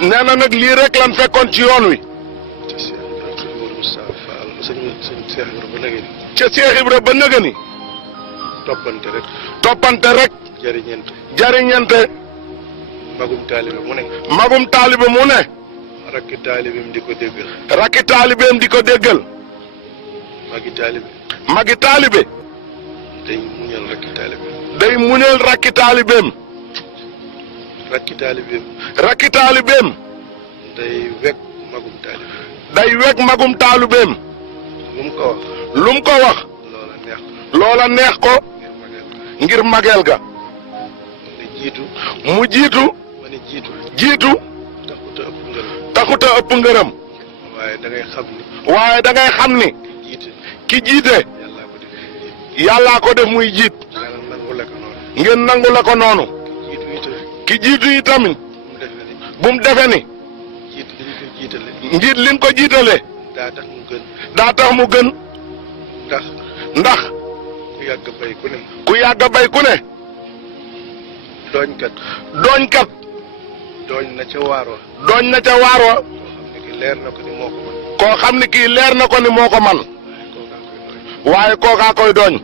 nee na nag lii rek lan fekkoon ci yoon wi. ca Cheikh Ibra ba nëgëni. toppante rek. toppante rek. jariñante. jariñante. magum taalibe mu ne. magum taalibe mu ne. rakki taalibeem di ko déggal. rakki taalibeem di ko déggal. magi taalibe. magi taalibe. day muñal rakki taalibe. day muñal rakki taalibeem. rakki taalibeem. rakki taalibeem. day wekk magum taalibe. day wekk magum taalibeem. lu mu ko wax. lu mu ko wax. loola neex ko. loola neex ko. ngir mageel ga. ne jiitu. mu jiitu. ma ne jiitu. jiitu. taxuta ëpp ngërëm. taxuta ëpp ngërëm. waaye da ngay xam ni. waaye da ngay xam ni. jiite. ki jiite. yàllaa ko def muy jiit. yàllaa ko def muy jiit. yàlla nangu la ko noonu. ngeen nangu la ko noonu. jiitu itam. ki jiitu yi tamit. mu defe ni. bu mu defe ni. jiit li ñu ko jiitale. njiit liñ ko jiitale. daa tax mu gën. daa tax mu gën. ndax. ndax. ku yàgg bay ku ne. ku yàgg bay ku ne. dooñkat. dooñkat. dooñ na ca waar wa. dooñ na ca waar wa. koo xam ne ki leer na ko ni moo ko mën. koo xam ni kii leer na ko ni moo ko man. kookaa koy dooñ. waaye kookaa koy dooñ.